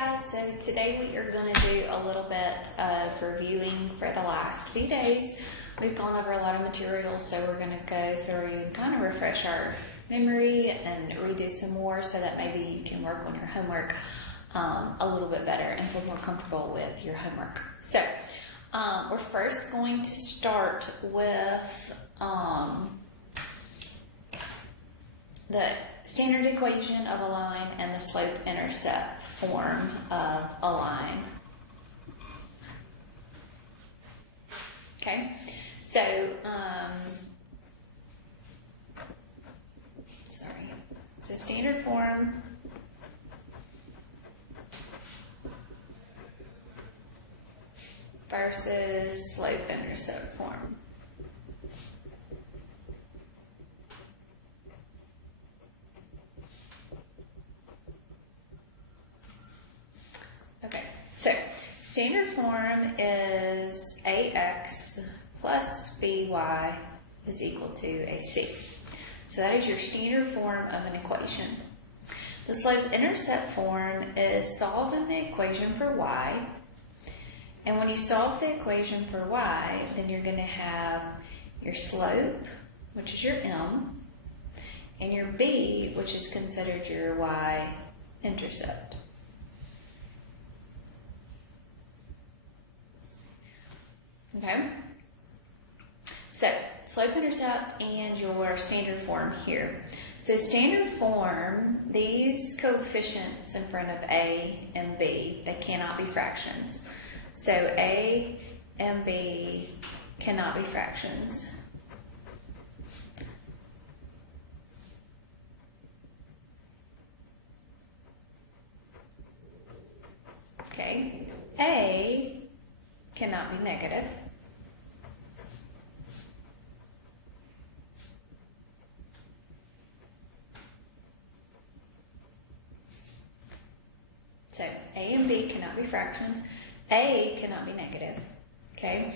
guys, so today we are going to do a little bit of reviewing for the last few days. We've gone over a lot of material, so we're going to go through and kind of refresh our memory and redo some more so that maybe you can work on your homework a little bit better and feel more comfortable with your homework. So we're first going to start with the standard equation of a line and the slope-intercept form of a line. Okay, so standard form versus slope-intercept form. Okay, so standard form is ax plus by is equal to ac. So that is your standard form of an equation. The slope-intercept form is solving the equation for y. And when you solve the equation for y, then you're going to have your slope, which is your m, and your b, which is considered your y-intercept. Okay, so slope-intercept and your standard form here. So standard form, these coefficients in front of a and b, they cannot be fractions. So a and b cannot be fractions. Okay, a cannot be negative. So a and b cannot be fractions. A cannot be negative. Okay,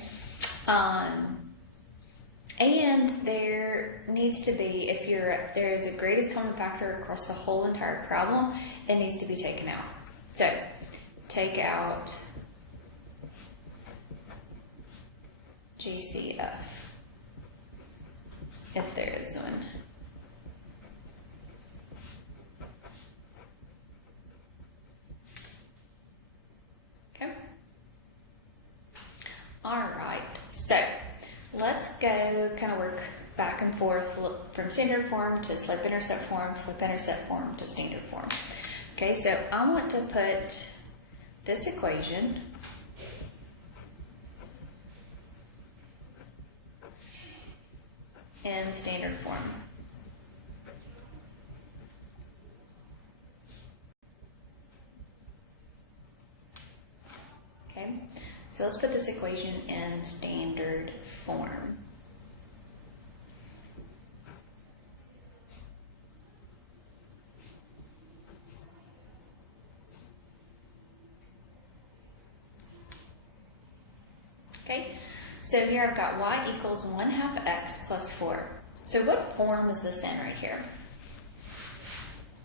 and there needs to be, if there is a greatest common factor across the whole entire problem, it needs to be taken out. So take out GCF if there is one. Okay. All right. So let's go kind of work back and forth from standard form to slope-intercept form to standard form. Okay. So I want to put this equation in standard form. Okay, so let's put this equation in standard form. Okay, so here I've got y equals 1/2 x plus 4. So what form is this in right here?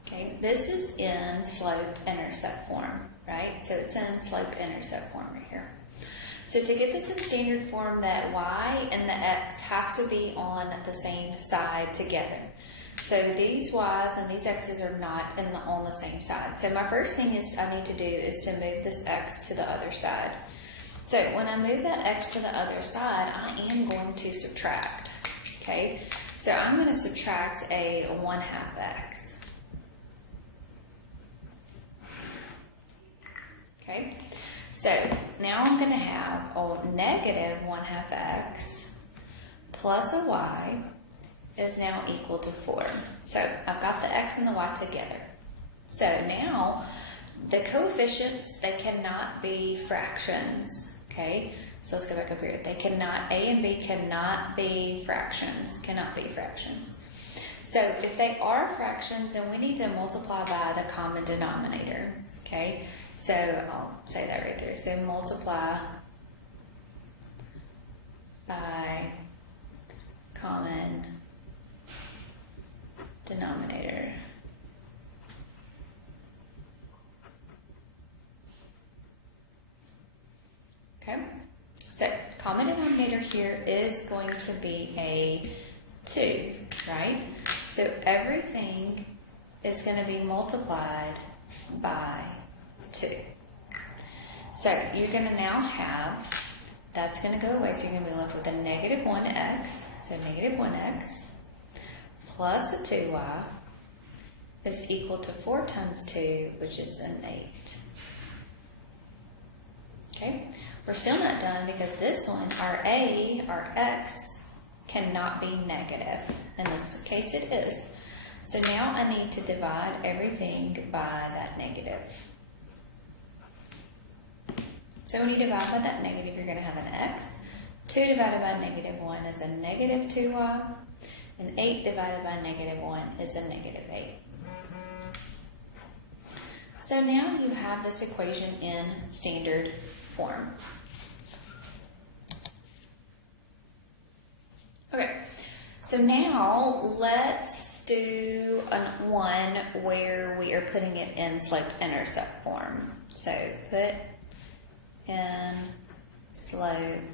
Okay, this is in slope-intercept form, right? So it's in slope-intercept form right here. So to get this in standard form, that y and the x have to be on the same side together. So these y's and these x's are not on the same side. So my first thing I need to do is to move this x to the other side. So when I move that x to the other side, I am going to subtract, okay? So I'm going to subtract a 1/2 x. Okay, so now I'm going to have a negative 1/2 x plus a y is now equal to 4. So I've got the x and the y together. So now the coefficients, they cannot be fractions. Okay, so let's go back up here. They cannot, a and b cannot be fractions, So if they are fractions, then we need to multiply by the common denominator. Okay, so I'll say that right there. So multiply by common denominator. common denominator here is going to be a 2, right? So everything is going to be multiplied by 2. So you're going to now have, that's going to go away, so you're going to be left with a negative 1x, so negative 1x plus a 2y is equal to 4 times 2, which is an 8. Okay, we're still not done because this one, our a, our x, cannot be negative. In this case it is. So now I need to divide everything by that negative. So when you divide by that negative, you're going to have an x. 2 divided by negative 1 is a negative 2y. And 8 divided by negative 1 is a negative 8. So now you have this equation in standard form. Okay, so now let's do one where we are putting it in slope-intercept form. So put in slope-intercept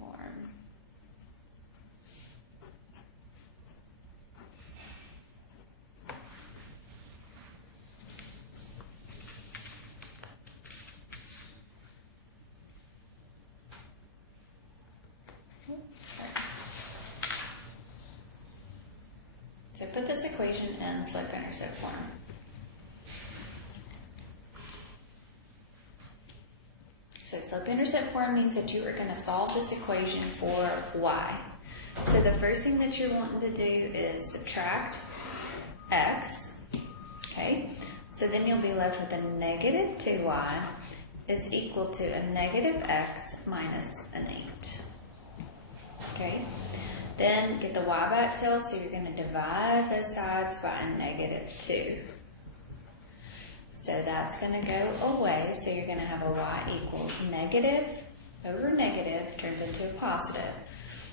form. So put this equation in slope-intercept form. So slope-intercept form means that you are going to solve this equation for y. So the first thing that you're wanting to do is subtract x. Okay, so then you'll be left with a negative 2y is equal to a negative x minus an 8. Okay. Then get the y by itself, so you're going to divide both sides by a negative 2. So that's going to go away, so you're going to have a y equals negative over negative turns into a positive.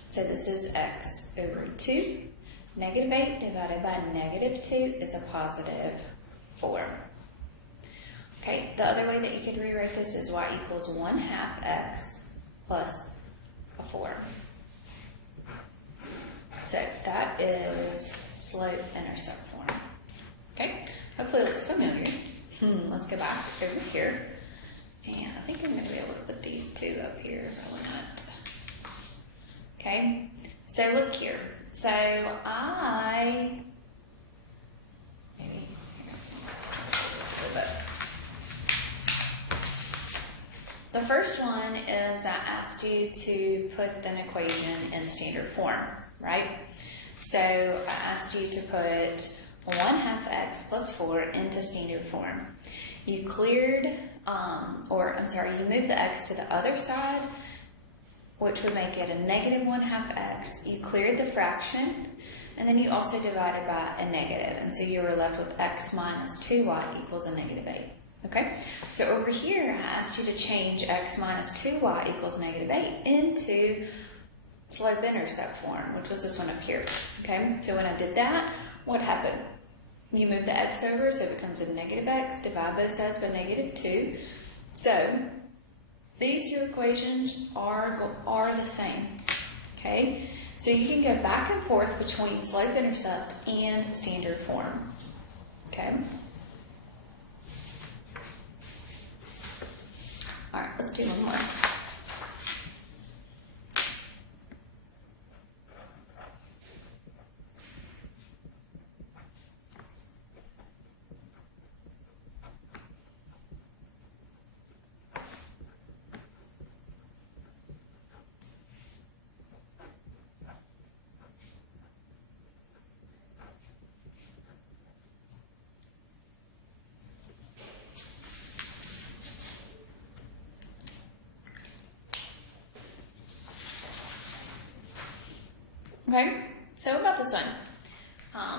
So this is x over 2. Negative 8 divided by negative 2 is a positive 4. Okay, the other way that you could rewrite this is y equals 1/2 x plus a 4. So that is slope-intercept form. Okay, hopefully it looks familiar. Let's go back over here. And I think I'm going to be able to put these two up here, probably not. Okay, so look here. So the first one is I asked you to put an equation in standard form, right? So I asked you to put 1/2 x plus 4 into standard form. You cleared, you moved the x to the other side, which would make it a negative 1/2 x. You cleared the fraction, and then you also divided by a negative, and so you were left with x minus 2y equals a negative 8. Okay, so over here, I asked you to change x minus 2y equals negative 8 into slope-intercept form, which was this one up here. Okay, so when I did that, what happened? You move the x over, so it becomes a negative x, divide both sides by negative 2. So these two equations are the same. Okay, so you can go back and forth between slope-intercept and standard form. Okay. All right, let's do one more. Okay, so about this one.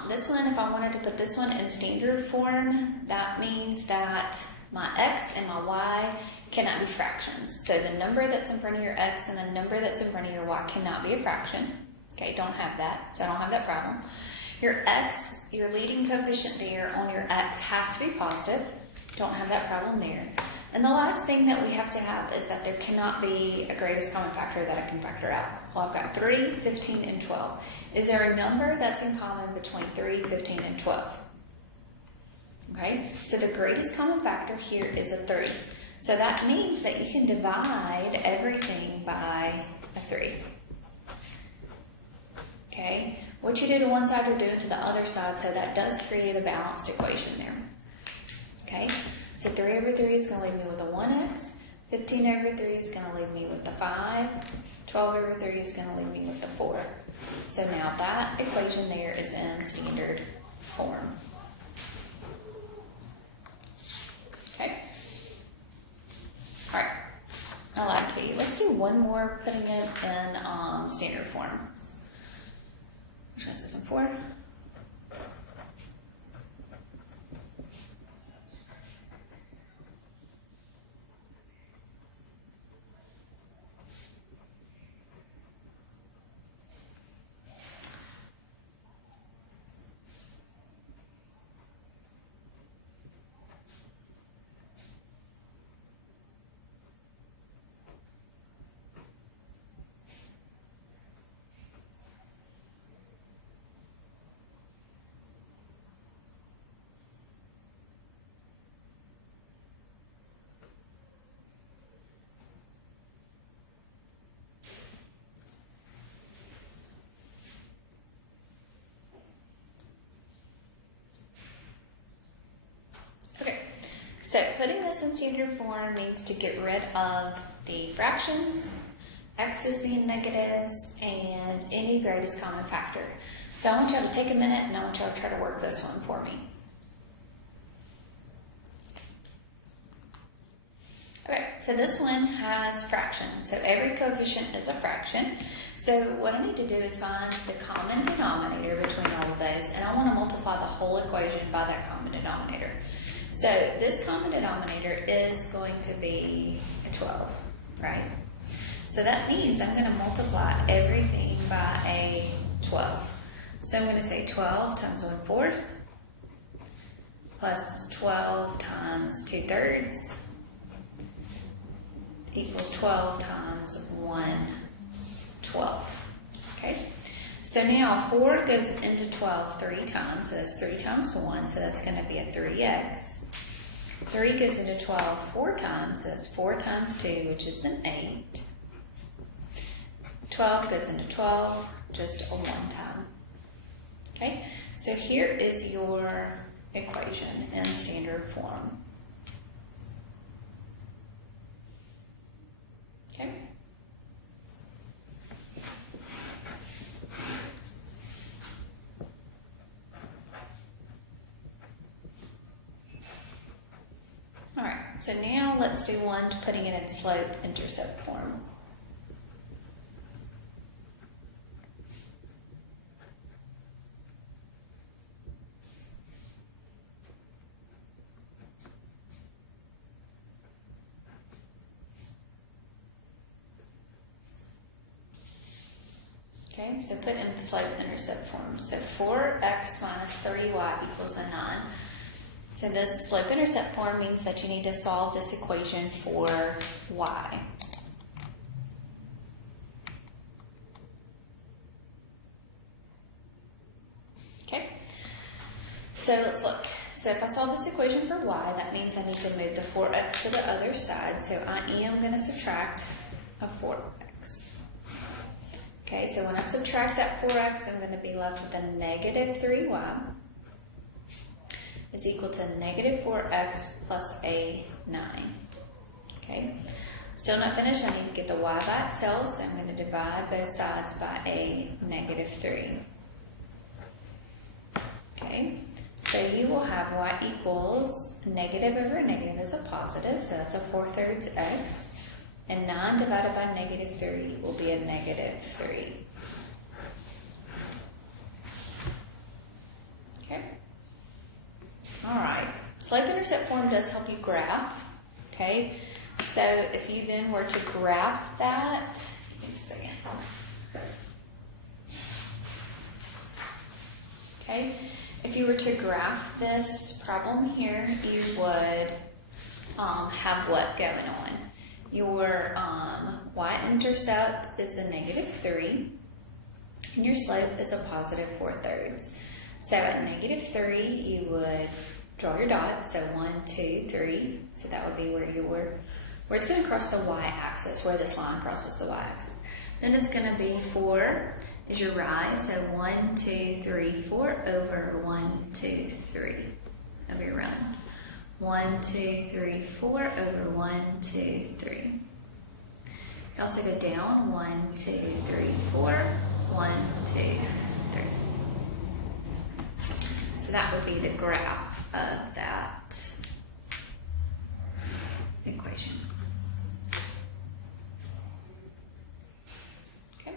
This one, if I wanted to put this one in standard form, that means that my x and my y cannot be fractions. So the number that's in front of your x and the number that's in front of your y cannot be a fraction. Okay, don't have that, so I don't have that problem. Your x, your leading coefficient there on your x has to be positive. Don't have that problem there. And the last thing that we have to have is that there cannot be a greatest common factor that I can factor out. Well, I've got 3, 15, and 12. Is there a number that's in common between 3, 15, and 12? Okay, so the greatest common factor here is a 3. So that means that you can divide everything by a 3. Okay, what you do to one side, you're doing to the other side, so that does create a balanced equation there. Okay, so 3 over 3 is going to leave me with a 1x, 15 over 3 is going to leave me with the 5, 12 over 3 is going to leave me with the 4. So now that equation there is in standard form. Okay, all right, I lied to you. Let's do one more, putting it in standard form. Which one is this one for? So putting this in standard form means to get rid of the fractions, x's being negatives, and any greatest common factor. So I want y'all to take a minute and I want y'all to try to work this one for me. Okay, so this one has fractions. So every coefficient is a fraction. So what I need to do is find the common denominator between all of those, and I want to multiply the whole equation by that common denominator. So this common denominator is going to be a 12, right? So that means I'm going to multiply everything by a 12. So I'm going to say 12 times 1/4 plus 12 times 2/3 equals 12 times 1/12. Okay? So now 4 goes into 12 3 times, so that's 3 times 1, so that's going to be a 3x. 3 goes into 12 4 times, so that's 4 times 2, which is an 8. 12 goes into 12 just a 1 time. Okay, so here is your equation in standard form. Okay. All right, so now let's do one putting it in slope-intercept form. Okay, so put in slope-intercept form. So 4x minus 30y equals a 9. So this slope-intercept form means that you need to solve this equation for y. Okay, so let's look. So if I solve this equation for y, that means I need to move the 4x to the other side. So I am going to subtract a 4x. Okay, so when I subtract that 4x, I'm going to be left with a negative 3y is equal to negative 4x plus a 9. Okay, still not finished. I need to get the y by itself, so I'm going to divide both sides by a negative 3. Okay, so you will have y equals negative over negative is a positive, so that's a 4/3 x. And 9 divided by negative 3 will be a negative 3. Okay. All right. Slope-intercept form does help you graph. Okay. So if you then were to graph that, give me a second. Okay? If you were to graph this problem here, you would have what going on? Your y-intercept is a -3, and your slope is a positive 4/3. So at -3, you would draw your dot, so 1, 2, 3. So that would be where it's going to cross the y-axis, where this line crosses the y-axis. Then it's going to be 4 is your rise, so 1, 2, 3, 4 over 1, 2, 3 of your run. 1, 2, 3, 4 over 1, 2, 3. You also go down 1, 2, 3, 4, 1, 2, 3. So that would be the graph of that equation. Okay.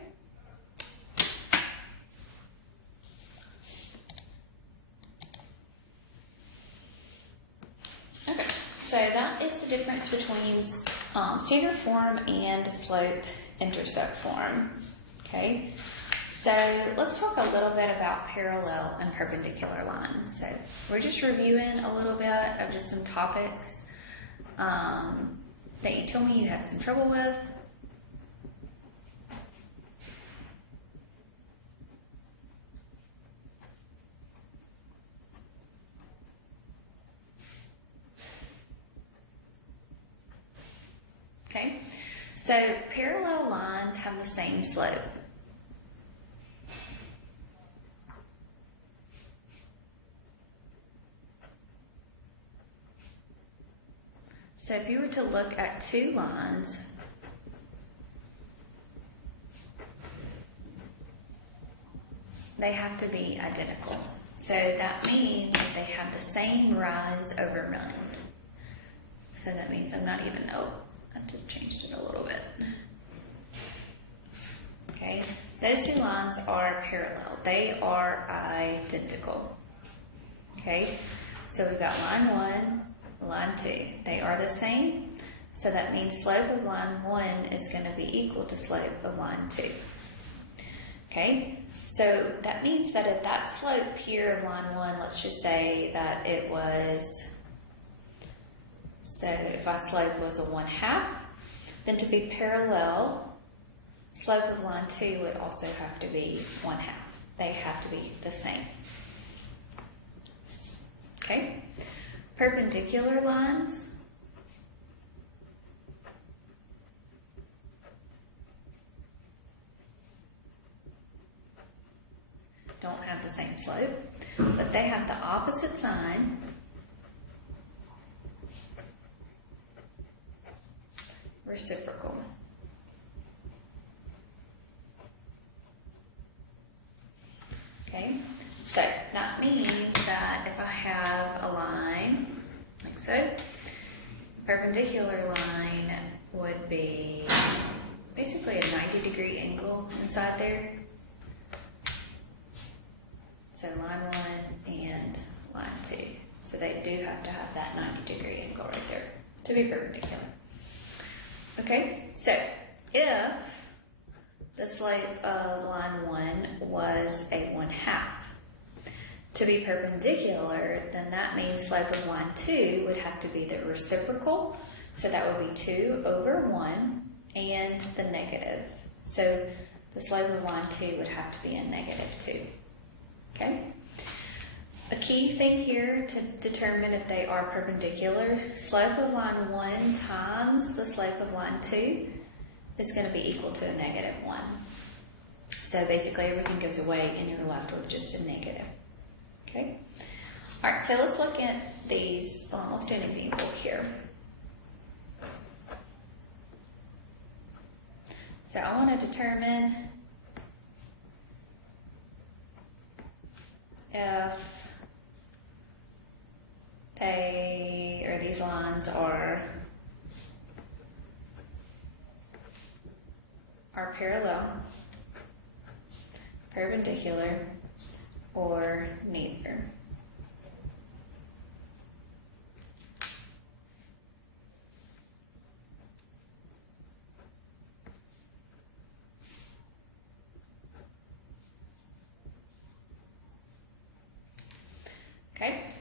Okay, so that is the difference between standard form and slope-intercept form. Okay, so let's talk a little bit about parallel and perpendicular lines. So we're just reviewing a little bit of just some topics that you told me you had some trouble with. Okay, so parallel lines have the same slope. So if you were to look at two lines, they have to be identical. So that means that they have the same rise over run. So that means I just changed it a little bit. Okay, those two lines are parallel. They are identical. Okay, so we've got line 1, line 2. They are the same, so that means slope of line 1 is going to be equal to slope of line 2. Okay, so that means that if that slope here of line 1, let's just say that it was, so if our slope was a 1/2, then to be parallel, slope of line 2 would also have to be 1/2. They have to be the same. Okay, perpendicular lines don't have the same slope, but they have the opposite sign. Reciprocal. Okay, so that means that if I have a line like so, perpendicular line would be basically a 90-degree angle inside there. So line 1 and line 2. So they do have to have that 90-degree angle right there to be perpendicular. Okay, so if the slope of line 1 was a 1/2, to be perpendicular, then that means slope of line 2 would have to be the reciprocal. So that would be 2 over 1 and the negative. So the slope of line 2 would have to be a -2. Okay? A key thing here to determine if they are perpendicular, slope of line 1 times the slope of line 2 is going to be equal to a -1. So basically everything goes away and you're left with just a negative. Okay? Alright, so let's look at these. Let's do an example here. So I want to determine if these lines are parallel, perpendicular, or neither.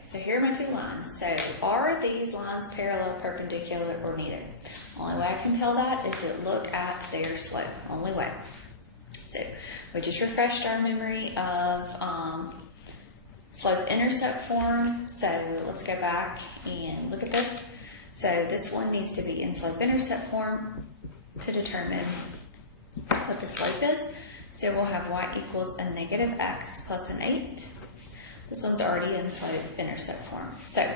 so here are my two lines. So are these lines parallel, perpendicular, or neither? Only way I can tell that is to look at their slope. Only way. So we just refreshed our memory of slope-intercept form. So let's go back and look at this. So this one needs to be in slope-intercept form to determine what the slope is. So we'll have y equals a negative x plus an 8. This one's already in slope-intercept form. So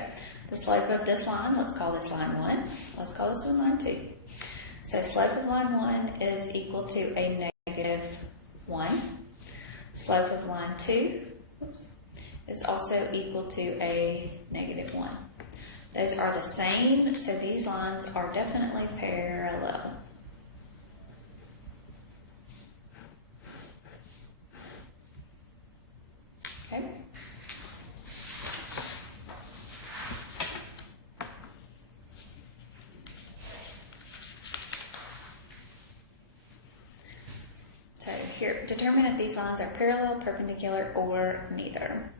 the slope of this line, let's call this line 1. Let's call this one line 2. So slope of line 1 is equal to a negative 1. Slope of line 2 is also equal to a negative 1. Those are the same, so these lines are definitely parallel. Okay. So here, determine if these lines are parallel, perpendicular, or neither.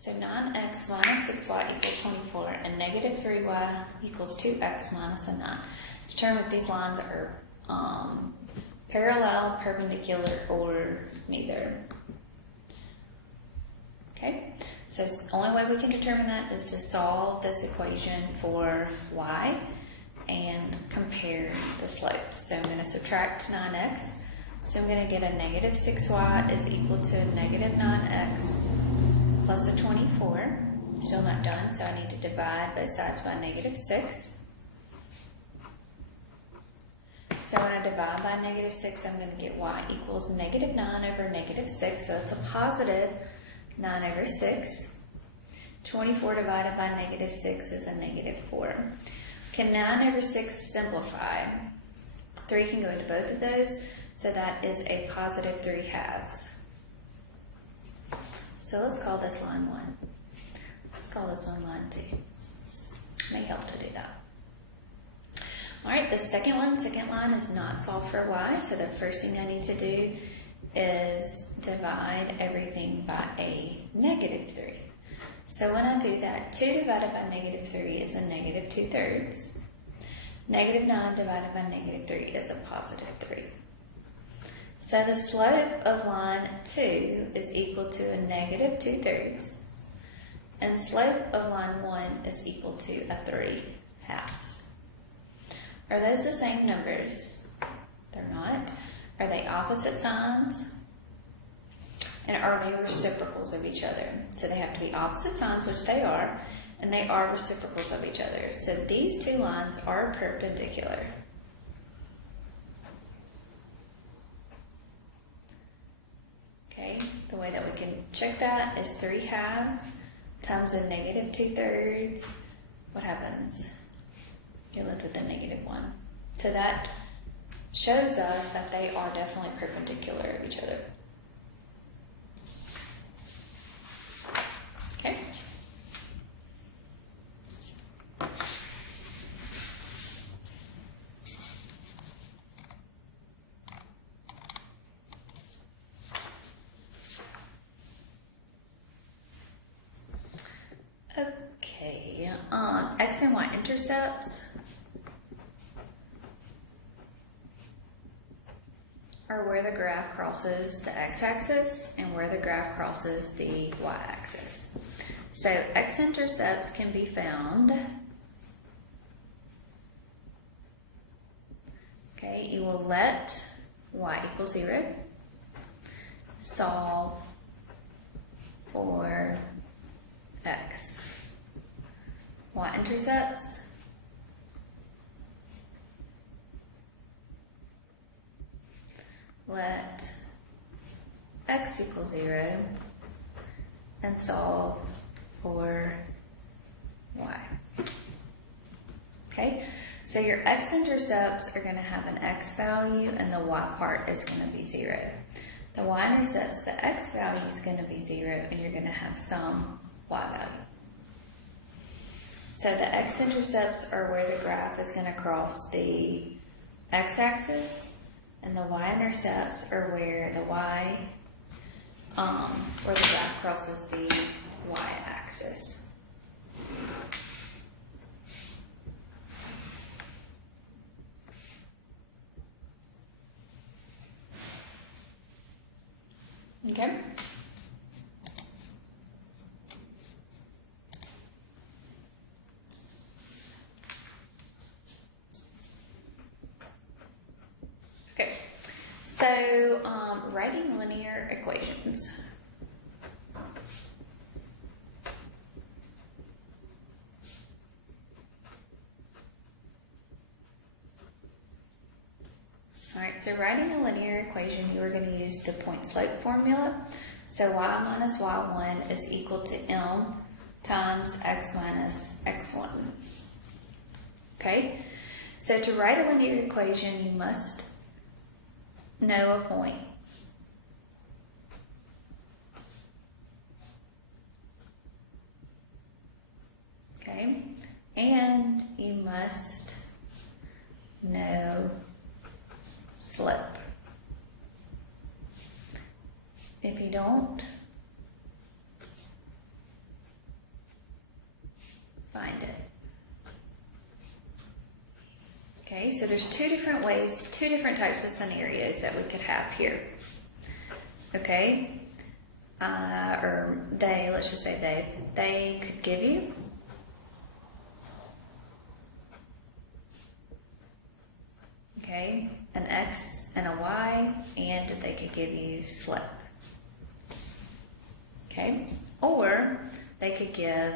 So 9x minus 6y equals 24, and negative 3y equals 2x minus a 9. Determine if these lines are parallel, perpendicular, or neither. Okay, so the only way we can determine that is to solve this equation for y and compare the slopes. So I'm going to subtract 9x. So I'm going to get a negative 6y is equal to a negative 9x plus a 24. Still not done, so I need to divide both sides by negative 6. So when I divide by negative 6, I'm going to get y equals negative 9 over negative 6. So that's a positive 9 over 6. 24 divided by negative 6 is a negative 4. Can 9 over 6 simplify? 3 can go into both of those, so that is a positive 3 halves. So let's call this line 1. Let's call this one line 2. May help to do that. Alright, the second line is not solved for y, so the first thing I need to do is divide everything by a negative 3. So when I do that, 2 divided by negative 3 is a negative 2/3. Negative 9 divided by negative 3 is a positive 3. So the slope of line 2 is equal to a negative 2/3, and slope of line 1 is equal to a 3 halves. Are those the same numbers? They're not. Are they opposite signs? And are they reciprocals of each other? So they have to be opposite signs, which they are, and they are reciprocals of each other. So these two lines are perpendicular. Okay, the way that we can check that is 3 halves times a negative 2/3. What happens? You're left with a negative 1. So that shows us that they are definitely perpendicular of each other. Okay. Okay, x and y intercepts are where the graph crosses the x-axis and where the graph crosses the y-axis. So x-intercepts can be found, okay, you will let y equal 0, solve for x. Y-intercepts, let x equal 0 and solve for y. Okay, so your x-intercepts are going to have an x value and the y part is going to be 0. The y-intercepts, the x value is going to be 0 and you're going to have some y value. So the x-intercepts are where the graph is going to cross the x-axis, and the y-intercepts are where the graph crosses the y-axis. Okay. Okay. So, writing linear equations. Alright, so writing a linear equation, you are going to use the point slope formula. So y minus y1 is equal to m times x minus x1. Okay, so to write a linear equation, you must know a point. Okay, and you must know slope. If you don't, find it. Okay, so there's two different ways, two different types of scenarios that we could have here. Okay, or they, let's just say they could give you an x and a y, and they could give you slope. Okay, or they could give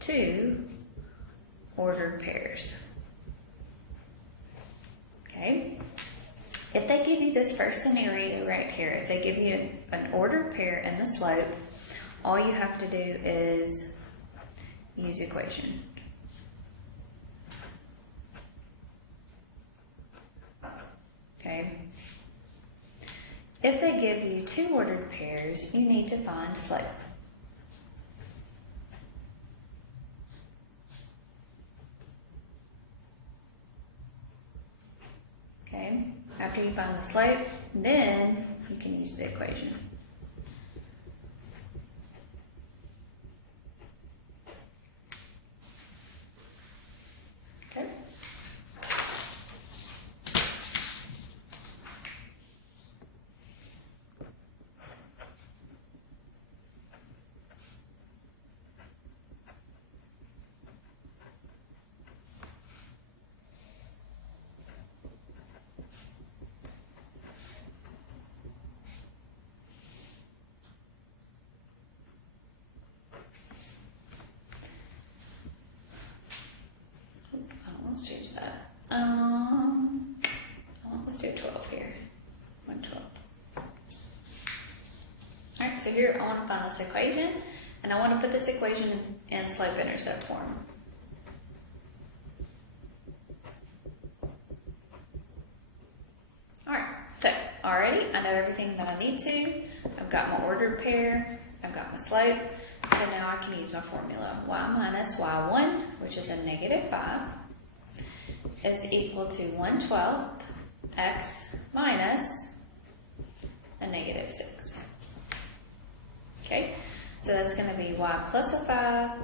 two ordered pairs. Okay, if they give you this first scenario right here, if they give you an ordered pair and the slope, all you have to do is use equation. Okay. If they give you two ordered pairs, you need to find slope. Okay. After you find the slope, then you can use the equation. Okay. Let's change that. Let's do 12 here. 112. Alright, so here I want to find this equation, and I want to put this equation in slope-intercept form. Alright, so already I know everything that I need to. I've got my ordered pair, I've got my slope, so now I can use my formula. Y minus y1, which is a -5, is equal to 1/12 x minus a -6. Okay, so that's going to be y plus a 5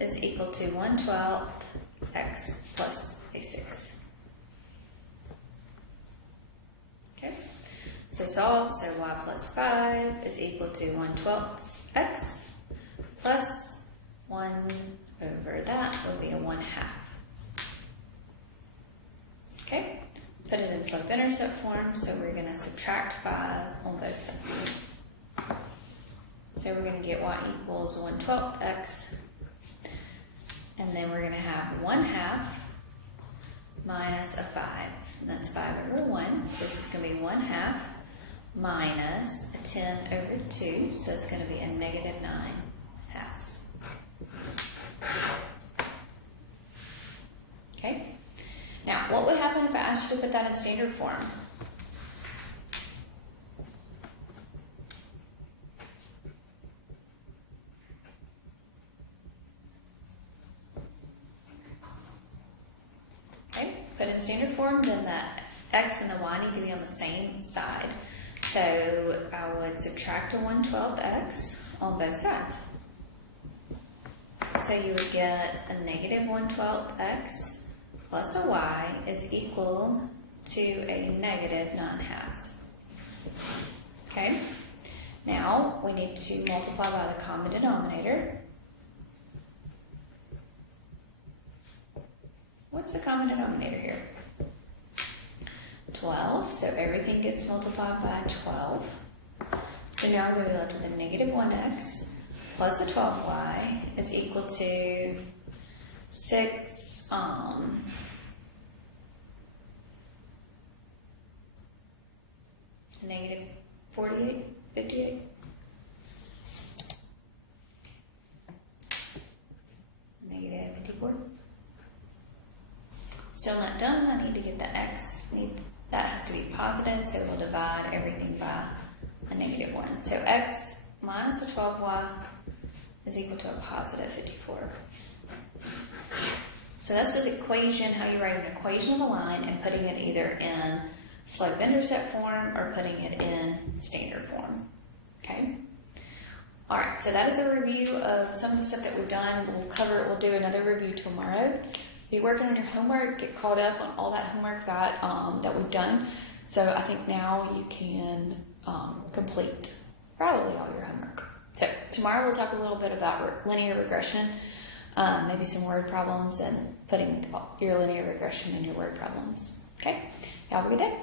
is equal to 1/12 x plus a 6. Okay, so solve, so y plus 5 is equal to 1/12 x plus 1 over that would be a 1/2. Okay, put it in slope-intercept form, so we're going to subtract 5 on both sides. So we're going to get y equals 1/12 x, and then we're going to have 1/2 minus a 5, and that's 5 over 1, so this is going to be 1/2 minus a 10 over 2, so it's going to be a -9/2. if I asked you to put that in standard form? Okay, put in standard form, then the x and the y need to be on the same side. So I would subtract a 1/12 x on both sides. So you would get a negative 1/12 x plus a y is equal to a negative 9/2. Okay, now we need to multiply by the common denominator. What's the common denominator here? 12, so everything gets multiplied by 12. So now we're going to be left with a negative 1x plus a 12y is equal to 6, negative 48, 58. Negative 54. Still not done. I need to get the x. That has to be positive, so we'll divide everything by a negative 1. So x minus a 12y is equal to a positive 54. So that's this equation, how you write an equation of a line and putting it either in slope-intercept form or putting it in standard form. Okay? Alright, so that is a review of some of the stuff that we've done. We'll do another review tomorrow. Be working on your homework, get caught up on all that homework that we've done. So I think now you can complete probably all your homework. So tomorrow we'll talk a little bit about linear regression, maybe some word problems, and putting your linear regression in your word problems. Okay? Y'all have a good day.